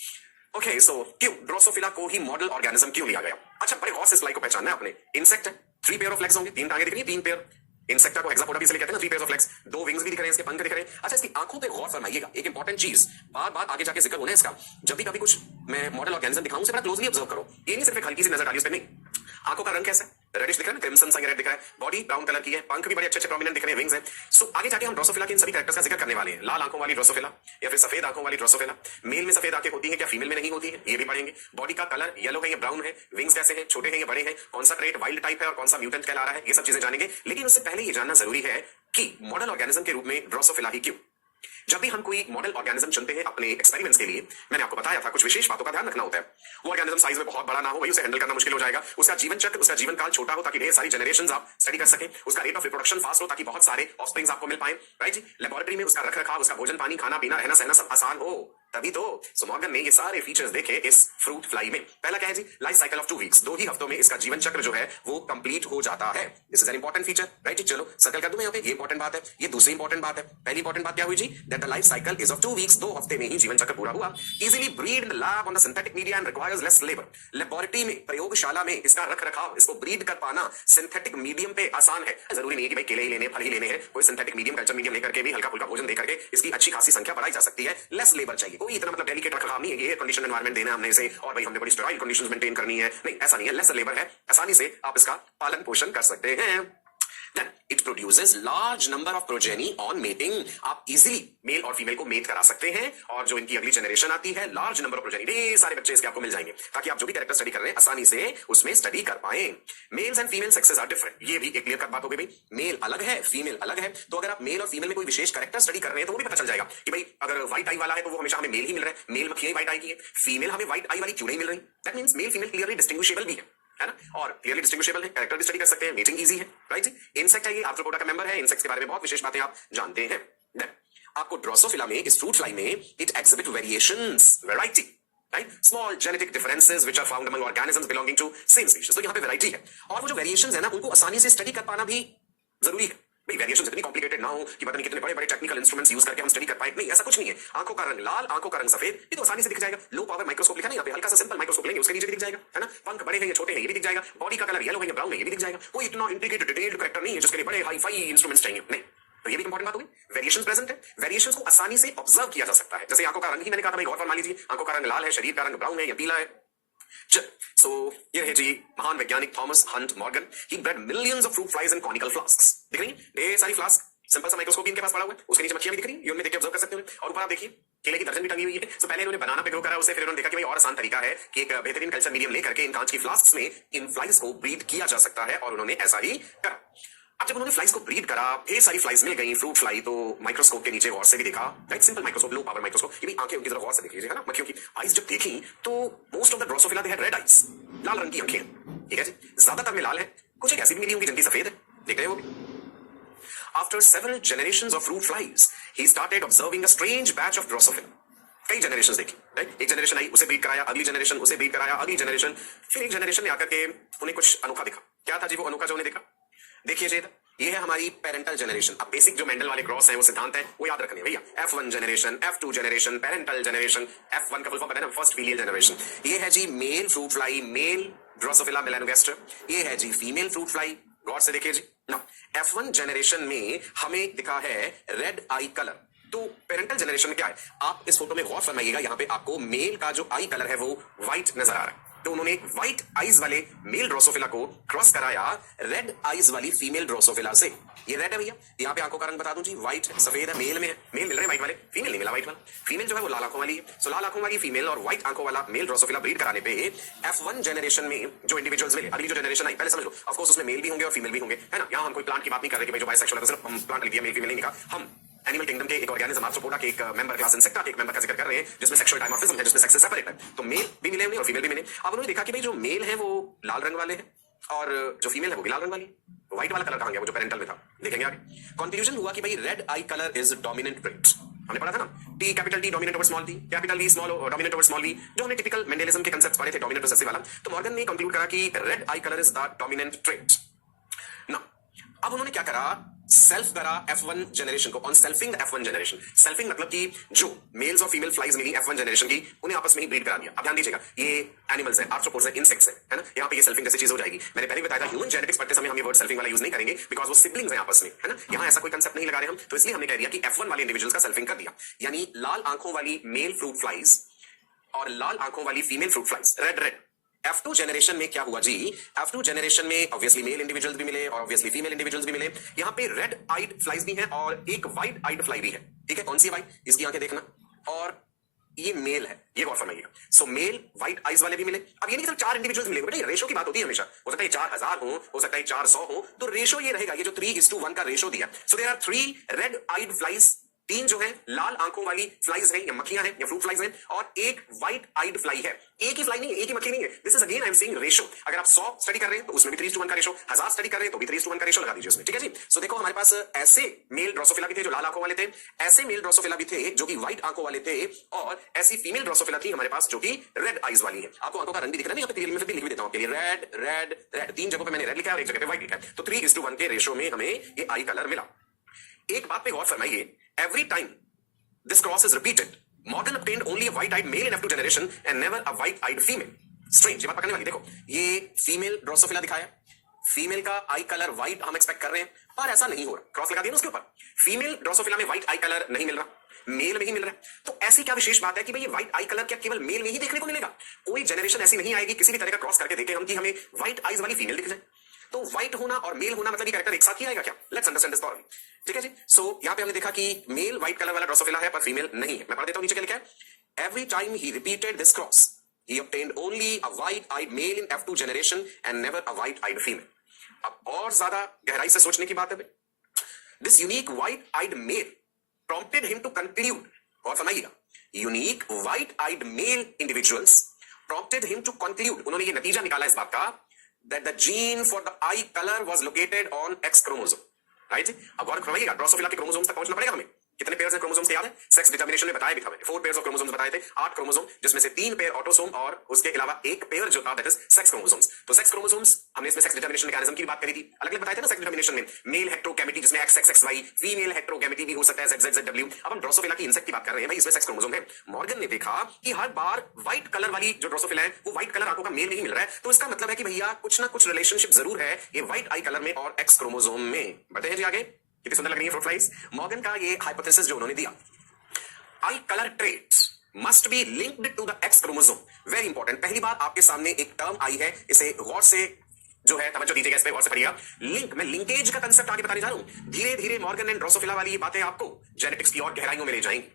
ओके, सो क्यों ड्रोसोफिला को ही मॉडल ऑर्गेनिज्म क्यों लिया गया? अच्छा, बड़े गौर से स्लाइड को पहचानना है आपने। इंसेक्ट है, 3 पेयर ऑफ लेग्स होंगे, 3 टांगे दिख रही है, 3 पेयर। इंसेक्टा को हेक्सापोडा भी इसलिए कहते हैं ना, 3 पेयर्स ऑफ लेग्स, 2 विंग्स भी दिख रहे हैं, इसके पंख दिख रहे हैं। अच्छा, इसकी आंखों पे गौर फरमाइएगा, एक इंपॉर्टेंट चीज, बार बार आगे जाके जिक्र होना है इसका। जब भी कभी कुछ मैं मॉडल ऑर्गेनिज्म दिखाऊं, उसे बड़ा क्लोजली ऑब्जर्व करो, ये नहीं सिर्फ एक हल्की सी नजर डाली उस पे, नहीं। आंखों का रंग कैसा है? रेडिश दिख रहा है, क्रिम्सन सा रेड दिख रहा है, बॉडी ब्राउन कलर की है, पंख भी बड़े अच्छे प्रोमिनेंट दिख रहे हैं, विंग्स हैं। सो आगे जाके हम ड्रोसोफिला के इन सभी कैरेक्टर्स का जिक्र करने वाले हैं। लाल आंखों वाली ड्रोसोफिला या फिर सफेद आंखों वाली ड्रोसोफिला, मेल में सफेद आंखें होती हैं क्या, फीमेल में नहीं होती है, ये भी पढ़ेंगे। बॉडी का कलर येलो है या ब्राउन है, विंग्स कैसे हैं, छोटे हैं या बड़े हैं, कौन सा ट्रेट वाइल्ड टाइप है और कौन सा म्यूटेंट कहला रहा है, ये सब चीजें जानेंगे। लेकिन उससे पहले ये जानना जरूरी है कि मॉडल ऑर्गेनिज्म के रूप में ड्रोसोफिला ही क्यों? जब भी हम कोई मॉडल ऑर्गेनिज्म चुनते हैं अपने एक्सपेरिमेंट्स के लिए, मैंने आपको बताया था कुछ विशेष बातों का ध्यान रखना होता है। वो ऑर्गेनिज्म साइज में बहुत बड़ा ना हो, वही उसे हैंडल करना मुश्किल हो जाएगा। उसका जीवन चक्र, उसका जीवन काल छोटा हो, ताकि ढेर सारी जनरेशंस आप स्टडी कर सकें। उसका रेट ऑफ रिप्रोडक्शन फास्ट हो, ताकि बहुत सारे ऑफस्प्रिंग्स आपको मिल पाए, राइट जी। लेबोरेटरी में उसका रख रखाव, उसका भोजन पानी, खाना पीना, रहना सहना सब आसान हो, तभी तो सो मॉर्गन ने ये सारे फीचर्स देखे इस फ्रूट फ्लाई में। पहला क्या है जी, लाइफ साइकिल ऑफ 2 वीक्स, 2 ही हफ्तों में इसका जीवन चक्र जो है वो कंप्लीट हो जाता है। This is an important feature, right. चलो सर्कल कर दूं यहाँ पे, ये इंपॉर्टेंट बात है। ये दूसरी इंपॉर्टेंट बात है। पहली इंपॉर्टेंट बात क्या हुई जी, that the life cycle is of 2 weeks, 2 हफ्ते में ही जीवन चक्र पूरा हुआ। Easily breed in the lab on the synthetic media and requires less labour. Laboratory में, प्रयोगशाला में इसका रख रखाव, इसको ब्रीड कर पाना सिंथेटिक मीडियम पे आसान है। जरूरी नहीं है कि भाई केले ही लेने, फल ही लेने हैं, कोई सिंथेटिक मीडियम, कल्चर मीडियम लेकर के भी हल्का फुल्का भोजन देकर के इसकी अच्छी खासी संख्या बढ़ाई जा सकती है। लेस लेबर चाहिए, कोई इतना मतलब डेलिकेट रखरखाव नहीं है कि एयर कंडीशन एनवायरमेंट देना हमने इसे और भाई हमने बड़ी स्टेराइल कंडीशंस मेंटेन करनी है, नहीं ऐसा नहीं है। लेस लेबर है, आसानी से आप इसका पालन पोषण कर सकते हैं। Then it produces large number of progeny on mating. आप इजीली मेल और फीमेल को मेट करा सकते हैं और जो इनकी अगली जनरेशन आती है, लार्ज नंबर ऑफ प्रोजेनी, ढेर सारे बच्चे इसके आपको मिल जाएंगे, ताकि आप जो भी कैरेक्टर स्टडी कर रहे हैं आसानी से उसमें स्टडी कर पाए। Males and female sexes are different, ये भी एक क्लियर कट बात हो गई भाई। मेल अलग है, फीमेल अलग है। तो अगर आप मेल और फीमेल में कोई विशेष कैरेक्टर स्टडी कर रहे हैं तो वो भी पता चल जाएगा कि भाई अगर व्हाइट आई वाला है तो वो हमेशा हमें मेल ही मिल रहा है, मेल मक्खियां व्हाइट आई की है, फीमेल हमें व्हाइट आई वाली क्यों नहीं मिल रही। That means male female clearly distinguishable भी है ना, और क्लियरली डिस्टिंग्विशेबल है, कैरेक्टर भी स्टडी कर सकते हैं, मीटिंग इजी है, राइट। इंसेक्ट है, ये आर्थ्रोपोडा का मेंबर है। इंसेक्ट्स के बारे में बहुत विशेष बातें आप जानते हैं। Then, आपको ड्रोसोफिला में, इस फ्रूट फ्लाई में, it exhibit variations, variety, right, small genetic differences which are found among organisms belonging to same species. तो यहाँ पे वैरायटी है और वो जो वेरिएशंस है ना उनको आसानी से स्टडी कर पाना भी जरूरी है। भाई वेरिएशंस इतनी कॉम्प्लिकेटेड ना हो कि पता नहीं कितने बड़े बड़े टेक्निकल इंस्ट्रूमेंट्स यूज करके हम स्टडी कर पाए, नहीं ऐसा कुछ नहीं है। आंखों का रंग लाल, आंखों का रंग सफेद, ये तो आसानी से दिख जाएगा। लो पावर माइक्रोस्कोप लिखा नहीं यहाँ पे, हल्का सा सिंपल माइक्रोस्कोप लेंगे उसके नीचे भी दिख जाएगा, है ना। पंख बड़े हैं या छोटे हैं ये भी दिख जाएगा, बॉडी का कलर येलो है या ब्राउन है ये भी दिख जाएगा। कोई इतना इंट्रिकेटेड डिटेल्ड कैरेक्टर नहीं है जिसके लिए बड़े हाई फाई इंस्ट्रूमेंट्स चाहिए, नहीं। तो ये भी इंपॉर्टेंट बात होगी। वेरिएशंस प्रेजेंट है, वेरिएशंस को आसानी से ऑब्जर्व किया जा सकता है। जैसे आंखों का रंग ही मैंने कहा था भाई, गौर फरमा लीजिए, आंखों का रंग लाल है, शरीर का रंग ब्राउन है या पीला है। सो ये है जी महान वैज्ञानिक Thomas Hunt Morgan. He bread millions of fruit flies and conical flasks. दिख रही है ढेर सारी फ्लास्क, सिंपल सा माइक्रोस्कोप इनके पास पड़ा हुआ है, उसके नीचे मक्खियां भी दिख रही है, ये उनमें देख के ऑब्जर्व कर सकते हैं। और ऊपर आप देखिए केले की दर्जन भी टंगी हुई है। तो पहले इन्होंने बनाना पे ग्रो करा उसे, फिर उन्होंने देखा कि भाई और आसान तरीका है कि एक बेहतरीन कल्चर मीडियम लेकर के इन कांच की फ्लास्क्स में इन फ्लाइज को ब्रीड किया जा सकता है, और उन्होंने ऐसा ही करा। अब जब उन्होंने फ्लाइज को ब्रीड करा, ढेर सारी फ्लाइज मिल गई फ्रूट फ्लाई, तो माइक्रोस्कोप के नीचे गौर से भी देखा, right, simple microscope, low power microscope, ये भी आंखें उनकी तरफ गौर से देख लीजिएगा ना, मक्खियों की आईज जब देखी तो most of the drosophila they had red eyes, लाल रंग की आंखें, ठीक है जी, ज्यादातर में लाल है, कुछ एक ऐसी भी मिली होंगी जिनकी सफेद है, देख रहे हो भी। After several generations of fruit flies, he started observing a strange batch of Drosophila. कई जनरेशन देखी, राइट। एक जनरेशन आई, उसे ब्रीड कराया, अगली जनरेशन उसे ब्रीड कराया, अगली जनरेशन, फिर एक जनरेशन में आकर के उन्हें कुछ अनोखा दिखा। क्या था जी वो अनोखा जो उन्हें दिखा, देखिए जी, ये है हमारी पेरेंटल जनरेशन। अब बेसिक जो मेंडल वाले क्रॉस हैं वो सिद्धांत है वो याद रखने भैया, F1 generation, F2 generation, parental generation, F1 का फुल फॉर्म पता है ना, फर्स्ट फीमेल जनरेशन। ये है जी male fruit fly, male Drosophila melanogaster. ये है जी फीमेल फ्रूट फ्लाई, गौर से देखिए जी ना। F1 जनरेशन में हमें दिखा है रेड आई कलर। तो पेरेंटल जनरेशन में क्या है, आप इस फोटो में गौर फरमाइएगा, यहाँ पे आपको मेल का जो आई कलर है वो व्हाइट नजर आ रहा है। तो उन्होंने व्हाइट आईज वाले मेल ड्रोसोफिला को क्रॉस कराया रेड आईज वाली फीमेल ड्रोसोफिला से। ये रेड है भैया, यहाँ पे आंखों का रंग बता दूं जी, व्हाइट है, सफेद है, मेल में है, मेल मिल रहे हैं व्हाइट वाले, फीमेल नहीं मिला व्हाइट वाला। फीमेल जो है वो लाल आंखों वाली है। सो लाल आंखों वाली फीमेल और व्हाइट आंखों वाला मेल ड्रोसोफिला ब्रीड कराने पे F1 जनरेशन में जो इंडिविजुअल्स मिले, अगली जो जनरेशन आई, पहले समझ लो, ऑफ कोर्स उसमें मेल भी होंगे और फीमेल भी होंगे, है ना। यहाँ हम कोई प्लांट की बात नहीं कर रहे कि भाई जो बाइसेक्सुअल है सिर्फ हम प्लांट लिख दिया, मेल फीमेल नहीं लिखा। हम एनिमल किंगडम के एक ऑर्गेनिज्म आर्थ्रोपोडा के एक मेंबर क्लास इंसेक्टा के एक मेंबर का जिक्र कर रहे हैं जिसमें सेक्सुअल डायमॉर्फिज्म है, जिसमें सेक्स सेपरेट है। तो मेल भी मिले उन्हें और फीमेल भी मिले। अब उन्होंने देखा कि भाई जो मेल है वो लाल रंग वाले हैं और जो फीमेल है वो भी लाल रंग वाली है। व्हाइट वाला कलर कहां गया, वो जो पेरेंटल में था, देखेंगे आगे। कंक्लूजन हुआ कि भाई red eye colour is dominant trait. हमने पढ़ा था ना, T capital T dominant over small T, capital V small dominant over small V, जो हमने टिपिकल मेंडेलिज्म के कांसेप्ट्स पढ़े थे डोमिनेंट रिसेसिव वाला। तो मॉर्गन ने कंक्लूड करा कि red eye colour is the dominant trait ना। अब उन्होंने क्या करा, सेल्फ करा F1 जनरेशन को, on selfing F1 generation. Selfing मतलब कि जो मेल्स और फीमेल फ्लाइज मिली F1 जनरेशन की, उन्हें आपस में ही ब्रीड करा दिया। अब ध्यान दीजिएगा, ये एनिमल्स हैं, आर्थ्रोपोड्स हैं, इंसेक्ट्स हैं, है ना। यहाँ पे ये सेल्फिंग जैसी चीज हो जाएगी। मैंने पहले बताया था ह्यूमन जेनेटिक्स पढ़ते समय हम ये वर्ड सेल्फिंग वाला यूज नहीं करेंगे, बिकॉज वो सिबलिंग्स हैं आपस में, है ना। यहाँ ऐसा कोई कंसेप्ट नहीं लगा रहे हम, तो इसलिए हमने कह दिया कि F1 वाले इंडिविजुअल्स का सेल्फिंग कर दिया। यानी लाल आंखों वाली मेल फ्रूट फ्लाइज और लाल आंखों वाली female fruit flies, red red. F2 generation में क्या हुआ जी, F2 जनरेशन में ऑब्वियसली मेल इंडिविजुअल्स भी मिले और ऑब्वियसली फीमेल इंडिविजुअल्स भी मिले। यहाँ पे रेड आइड फ्लाइज भी हैं और एक व्हाइट आइड फ्लाई भी है, ठीक है। कौन सी व्हाइट, इसकी आंखें देखना, और ये मेल है, ये गौर फरमाइएगा। सो मेल व्हाइट आइज वाले भी मिले। अब ये नहीं सिर्फ 4 इंडिविजुअल्स मिले, बेटा ये रेशो की बात होती है हमेशा। हो सकता है 4000 हो सकता है 400 हो, तो रेशो ये रहेगा, ये जो 3:1 का रेशो दिया। So there are 3 red eyed flies तीन जो है लाल आंखों वाली फ्लाइज हैं या मक्खियां हैं या फ्रूट फ्लाइज हैं, और एक व्हाइट आइड फ्लाई है। एक ही फ्लाई नहीं है, एक ही मक्खी नहीं है। This is again I am saying ratio. अगर आप 100 स्टडी कर रहे हैं तो उसमें भी 3:1 का रेशो, 1000 स्टडी कर रहे हैं तो भी 3:1 का रेशो लगा दीजिए उसमें, ठीक है जी। सो देखो हमारे पास ऐसे मेल ड्रोसोफिला भी थे जो लाल आंखों वाले थे, ऐसे मेल ड्रोसोफिला भी थे जो कि व्हाइट आंखों वाले थे, और ऐसी फीमेल ड्रोसोफिला थी हमारे पास जो कि रेड आईज वाली है। आपको आंखों का रंग भी दिख रहा है, यहाँ पे क्लियरली मैं फिर भी लिख भी देता हूं आपके लिए, रेड रेड रेड। तीन जगहों पे मैंने रेड लिखा है और एक जगह पे व्हाइट लिखा है, तो 3:1 के रेशो में हमें ये आई कलर मिला। एक बात पे गौर फरमाइए, every time this cross is repeated, Morgan obtained only a white-eyed male in F2 generation and never a white-eyed female. Strange, ये बात पकड़ने वाली। देखो ये फीमेल ड्रोसोफिला दिखाया, फीमेल का आई कलर व्हाइट हम एक्सपेक्ट कर रहे हैं, पर ऐसा नहीं हो रहा। क्रॉस लगा दिया ना उसके ऊपर, फीमेल ड्रोसोफिला में व्हाइट आई कलर नहीं मिल रहा, मेल में ही मिल रहा है। तो ऐसी क्या विशेष बात है कि भाई ये व्हाइट आई कलर क्या केवल मेल में ही देखने को मिलेगा? कोई जनरेशन ऐसी नहीं आएगी किसी भी तरह का क्रॉस करके देखे हम कि हमें व्हाइट आईज वाली फीमेल दिख जाए? तो व्हाइट होना और मेल होना मतलब ये कैरेक्टर एक साथ ही आएगा क्या? लेट्स अंडरस्टैंड दिस थॉरली, ठीक है जी। सो यहां पे हमने देखा कि मेल व्हाइट कलर वाला ड्रोसोफिला है पर फीमेल नहीं है। मैं पढ़ देता हूं नीचे क्या लिखा है, every time he repeated this cross he obtained only a white-eyed male in F2 generation and never a white-eyed female. अब और ज्यादा गहराई से सोचने की बात है, this unique white-eyed male prompted him to conclude, और फरमाइएगा, unique white-eyed male individuals prompted him to conclude, उन्होंने ये नतीजा निकाला इस बात का, that the gene for the eye color was located on X chromosome, right? अब गौर फरमाइएगा, ड्रोसोफिला के क्रोमोसोम्स तक पहुंचना पड़ेगा हमें। कितने पेयर्स हैं क्रोमोसोम्स के याद है? सेक्स डिटर्मिनेशन में बताया भी था मैंने, 4 पेयर्स ऑफ क्रोमोसोम्स बताए थे, 8 क्रोमोसोम, जिसमें से 3 पेयर ऑटोसोम और उसके अलावा एक पेयर जो था दैट इज सेक्स क्रोमोसोम्स। तो सेक्स क्रोमोसोम्स हमने इसमें सेक्स डिटर्मिनेशन मैकेनिज्म की बात करी थी, अलग-अलग बताए थे ना सेक्स डिटर्मिनेशन में, मेल हेटेरोगैमेटी जिसमें XXXY, फीमेल हेटेरोगैमेटी भी हो सकता है ZZZW। अब हम ड्रोसोफिला की इंसेक्ट की बात कर रहे हैं भाई, इसमें सेक्स क्रोमोसोम है। मॉर्गन ने देखा कि हर बार व्हाइट कलर वाली जो ड्रोसोफिला है वो व्हाइट कलर आंखों का मेल नहीं मिल रहा है, तो इसका मतलब है कि भैया कुछ ना कुछ रिलेशनशिप जरूर है ये व्हाइट आई कलर में और एक्स क्रोमोसोम में। बढ़ते हैं जी आगे, कितनी सुंदर लग रही है फ्रूट फ्लाइज। मॉर्गन का ये हाइपोथेसिस जो उन्होंने दिया, eye colour traits must be linked to the X chromosome. Very important, पहली बार आपके सामने एक टर्म आई है, इसे गौर से जो है तवज्जो दीजिएगा, इस पे गौर से पढ़िएगा। लिंक, मैं लिंकेज का कंसेप्ट आगे बताने जा रहा हूं। धीरे धीरे मॉर्गन एंड ड्रोसोफिला वाली बातें आपको जेनेटिक्स की और गहराइयों में ले जाएंगी।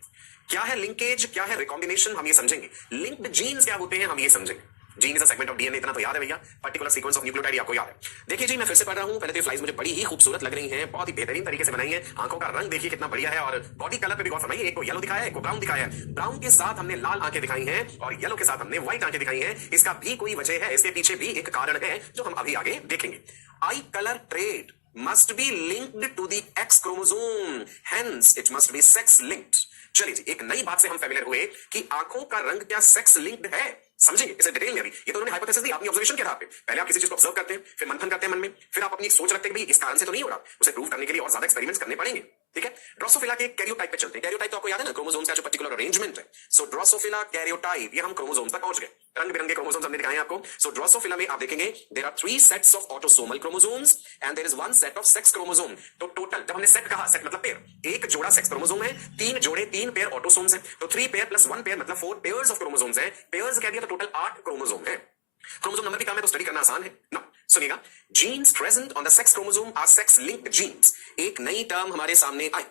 क्या है लिंकेज, क्या है रिकॉम्बिनेशन, हम ये समझेंगे। लिंक्ड जीन्स क्या होते हैं, हम ये समझेंगे। Gene is a segment of DNA, इतना तो याद है भैया। पर्टिकुलर सीक्वेंस ऑफ न्यूक्लियोटाइड आपको याद है। देखिए जी, मैं फिर से पढ़ रहा हूं। पहले तो फ्लाइज मुझे बड़ी ही खूबसूरत लग रही हैं, बहुत ही बेहतरीन तरीके से बनाई है। आंखों का रंग देखिए कितना बढ़िया है, और बॉडी कलर पे भी गौर फरमाइए, एक को येलो दिखाया है, एक को ब्राउन दिखाया है। ब्राउन के साथ हमने लाल आंखें दिखाई हैं और येलो के साथ हमने व्हाइट आंखें दिखाई हैं। इसका भी कोई वजह है, इसके पीछे भी एक कारण है जो हम अभी आगे देखेंगे। आई colour trait must be linked to the X chromosome, hence it must be sex linked। चलिए जी, एक नई बात से हम फेमिलियर हुए कि आंखों का रंग क्या सेक्स लिंक्ड है, समझेंगे इसे डिटेल में। अभी ये तो उन्होंने हाइपोथेसिस दी, आपने ऑब्जर्वेशन किया था। पहले आप किसी चीज को ऑब्जर्व करते हैं, फिर मंथन करते हैं मन में, फिर आप अपनी एक सोच रखते हैं कि भाई इस कारण से तो नहीं हो रहा, उसे प्रूव करने के लिए और ज्यादा एक्सपेरिमेंट्स करने पड़ेंगे, ठीक है। ड्रोसोफिला के कैरियोटाइप पे चलते हैं। कैरियोटाइप तो आपको याद है ना, क्रोमोसोम्स का जो पर्टिकुलर अरेंजमेंट है। सो ड्रोसोफिला कैरियोटाइप, ये हम क्रोमोसोम्स तक पहुंच गए, रंग बिरंगे क्रोमोसोम्स हमने दिखाए आपको। सो ड्रोसोफिला में आप देखेंगे there are 3 sets of autosomal chromosomes and there is 1 set of sex chromosome. तो टोटल, जब हमने सेट कहा, सेट मतलब पेयर, एक जोड़ा सेक्स क्रोमोसोम है, 3 जोड़े 3 पेयर ऑटोसोम्स है, तो 3 पेयर प्लस 1 पेयर मतलब 4 पेयर्स ऑफ क्रोमोसोम्स है। पेयर्स कह दिया तो टोटल 8 क्रोमोसोम है। क्रोमोसोम नंबर भी कम है तो स्टडी करना आसान है ना। सुनिएगा, genes present on the sex chromosome are sex linked genes. एक नई टर्म हमारे सामने आई,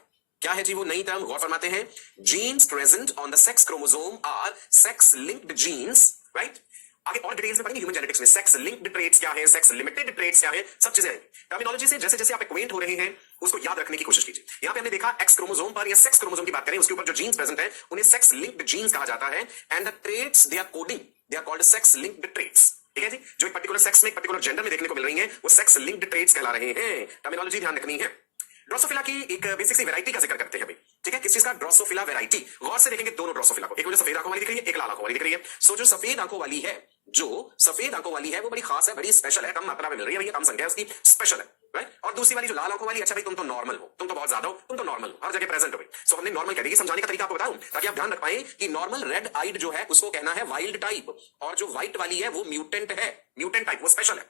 क्या है जी वो नई टर्म, गौर फरमाते हैं। Genes present on the sex chromosome are sex linked genes, right. आगे और डिटेल्स में पढ़ेंगे ह्यूमन जेनेटिक्स में, सेक्स लिंक्ड ट्रेट्स क्या है, सेक्स लिमिटेड ट्रेट्स क्या है, सब चीजें आएंगी। टर्मिनोलॉजी से जैसे जैसे आप एक्वेंट हो रहे हैं उसको याद रखने की कोशिश कीजिए। यहां पे हमने देखा एक्स क्रोमोसोम पर या सेक्स क्रोमोसोम की बात करें, उसके ऊपर जो जीन्स प्रेजेंट है उन्हें सेक्स लिंक्ड जीन्स कहा जाता है। And the traits they are coding, they are called sex linked traits, ठीक है जी। जो एक पर्टिकुलर सेक्स में एक पर्टिकुलर जेंडर में देखने को मिल रही है वो सेक्स लिंक्ड ट्रेट्स कहला रहे हैं। टर्मिनोलॉजी ध्यान रखनी है। ड्रोसोफिला की एक बेसिक सी वैरायटी का जिक्र करते हैं भाई, ठीक है। किस चीज का? Drosophila variety. गौर से देखेंगे दोनों ड्रोसोफिला को, एक मुझे सफेद आंखों वाली दिख रही है, एक लाल आंखों वाली दिख रही है। सो जो सफेद आंखों वाली है, जो सफेद आंखों वाली है वो बड़ी खास है, बड़ी स्पेशल है, कम मात्रा में मिल रही है भैया, कम संख्या है उसकी, स्पेशल है, राइट। और दूसरी वाली जो लाल आंखों वाली, अच्छा भाई तुम तो नॉर्मल हो, तुम तो बहुत ज्यादा हो, तुम तो नॉर्मल हो, हर जगह प्रेजेंट हो भाई। सो हमने नॉर्मल कह दी, समझाने का तरीका आपको बताऊं ताकि आप ध्यान रख पाए कि नॉर्मल रेड आइड जो है उसको कहना है वाइल्ड टाइप, और जो व्हाइट वाली है वो म्यूटेंट है, म्यूटेंट टाइप, वो स्पेशल है।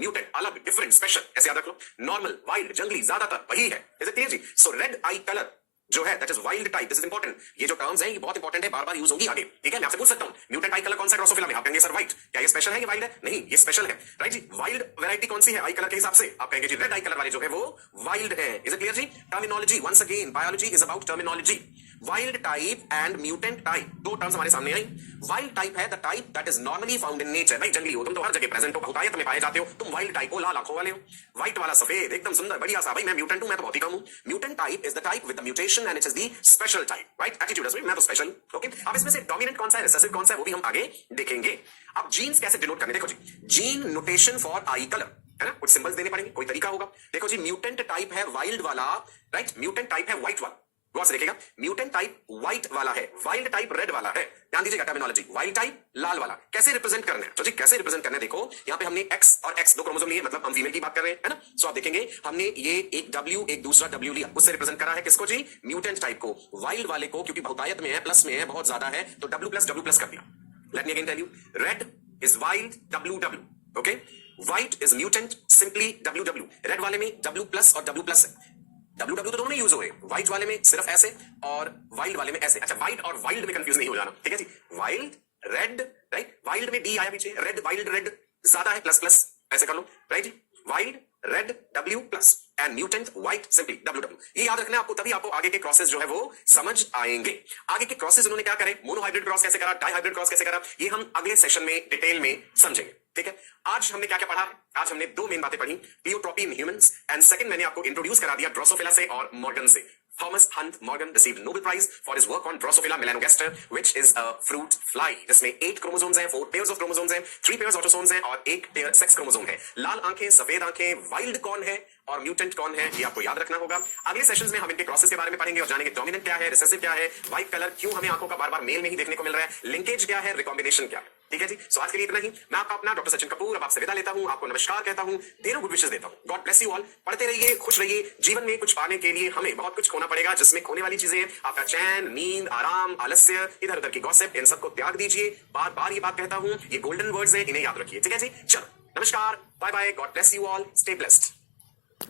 म्यूटेंट अलग, डिफरेंट, स्पेशल, ऐसे याद रख लो। नॉर्मल, वाइल्ड, जंगली, ज्यादातर वही है, इज इट क्लियर जी। सो रेड आई कलर जो है that is wild type, this is important. ये जो टर्म्स हैं ये बहुत इंपॉर्टेंट है, बार-बार यूज होंगी आगे, ठीक है। मैं आपसे पूछ सकता हूं म्यूटेंट आई कलर कौन सा ड्रोसोफिला में, आप कहेंगे सर व्हाइट, क्या ये स्पेशल है, ये वाइल्ड है? नहीं, ये स्पेशल है, राइट जी। वाइल्ड वैरायटी कौन सी है आई कलर के हिसाब से? आप कहेंगे जी रेड आई कलर वाले जो है वो वाइल्ड है, इज इट क्लियर जी। Terminology, once again biology is about terminology. Wild type and mutant type, दो टर्म्स हमारे सामने आई। वाइल्ड टाइप है the type that is normally found in nature. भाई जंगली हो तुम तो हर जगह प्रेजेंट हो, बहुतायत में पाए जाते हो, तुम वाइल्ड टाइप हो, लाल आंखों वाले हो, व्हाइट वाला सफेद एकदम सुंदर बढ़िया सा। भाई मैं म्यूटेंट हूं, मैं तो बहुत ही कम हूं। Mutant type is the type with the mutation and it is the special type, right? Attitude मैं तो स्पेशल। ओके, अब इसमें से डोमिनेंट कौन सा है, रिसेसिव कौन सा है, वो भी हम आगे देखेंगे। अब जीन्स कैसे डिनोट करने, देखो जी, gene notation for eye colour है ना, कुछ सिंबल्स देने पड़ेंगे, कोई तरीका होगा। देखो जी, म्यूटेंट टाइप है वाइल्ड वाला, राइट? म्यूटेंट टाइप है व्हाइट वाला, गौर से देखिएगा, म्यूटेंट टाइप व्हाइट वाला है, वाइल्ड टाइप रेड वाला है। ध्यान दीजिएगा टर्मिनोलॉजी, वाइल्ड टाइप लाल वाला। कैसे रिप्रेजेंट करना है, तो जी कैसे रिप्रेजेंट करना है, देखो यहाँ पे हमने एक्स और एक्स दो क्रोमोसोम लिए, मतलब हम फीमेल की बात कर रहे हैं, है ना? सो आप देखेंगे हमने ये एक डब्ल्यू एक दूसरा डब्ल्यू लिया, उससे रिप्रेजेंट करा है किसको जी, म्यूटेंट टाइप को। वाइल्ड वाले को क्योंकि बहुतायत में है, प्लस में है, बहुत ज्यादा है, तो डब्ल्यू प्लस कर दिया। Let me again tell you, red is wild W W, okay? White is mutant simply W W. Red वाले में डब्ल्यू प्लस और डब्ल्यू प्लस है, डब्ल्यू डब्ल्यू तो दोनों में यूज हुए, व्हाइट वाले में सिर्फ ऐसे और वाइल्ड वाले में ऐसे। अच्छा, व्हाइट और वाइल्ड में कंफ्यूज नहीं हो जाना, ठीक है जी? Wild red, right? वाइल्ड में डी आया पीछे, रेड वाइल्ड रेड ज्यादा है, प्लस प्लस ऐसे कर लो, राइट जी? Wild red W plus and mutant white simply W W. ये याद रखना है आपको, तभी आपको आगे के क्रॉसेस जो है वो समझ आएंगे। आगे के क्रॉसेस उन्होंने क्या करे, मोनोहाइब्रिड क्रॉस कैसे करा, डाइहाइब्रिड क्रॉस कैसे करा, ये हम अगले सेशन में डिटेल में समझेंगे, ठीक है? आज हमने क्या क्या पढ़ा है, आज हमने दो मेन बातें पढ़ी, प्लियोट्रोपी इन ह्यूमंस एंड सेकंड मैंने आपको इंट्रोड्यूस करा दिया ड्रोसोफिला से और मॉर्गन से। Thomas Hunt Morgan received Nobel Prize for his work on Drosophila melanogaster, which is a fruit fly, जिसमें 8 क्रोमोसोम्स हैं, 4 पेयर्स ऑफ क्रोमोसोम्स हैं, 3 पेयर्स ऑटोसोम्स हैं और 1 पेयर सेक्स क्रोमोसोम है। लाल आंखें, सफेद आंखें, वाइल्ड कौन है और म्यूटेंट कौन है, ये आपको याद रखना होगा। अगले सेशंस में हम इनके क्रॉसेस के बारे में पढ़ेंगे और जानेंगे डोमिनेंट क्या है, रिसेसिव क्या है, व्हाइट कलर क्यों हमें आंखों का बार-बार मेल में ही देखने को मिल रहा है, लिंकेज क्या है, रिकॉम्बिनेशन क्या है, ठीक है जी? सो आज के लिए इतना ही। मैं आपका अपना डॉक्टर सचिन कपूर अब आपसे विदा लेता हूं, आपको नमस्कार कहता हूं, ढेरों गुड विशेस देता हूं। God bless you all. पढ़ते रहिए, खुश रहिए। जीवन में कुछ पाने के लिए हमें बहुत कुछ खोना पड़ेगा, जिसमें खोने वाली चीजें आपका चैन, नींद, आराम, आलस्य, इधर उधर की गॉसिप, इन सबको त्याग दीजिए। बार बार ये बात कहता हूं, ये गोल्डन वर्ड्स हैं, इन्हें याद रखिए, ठीक है जी? चलो नमस्कार, bye bye, God bless you all, stay blessed.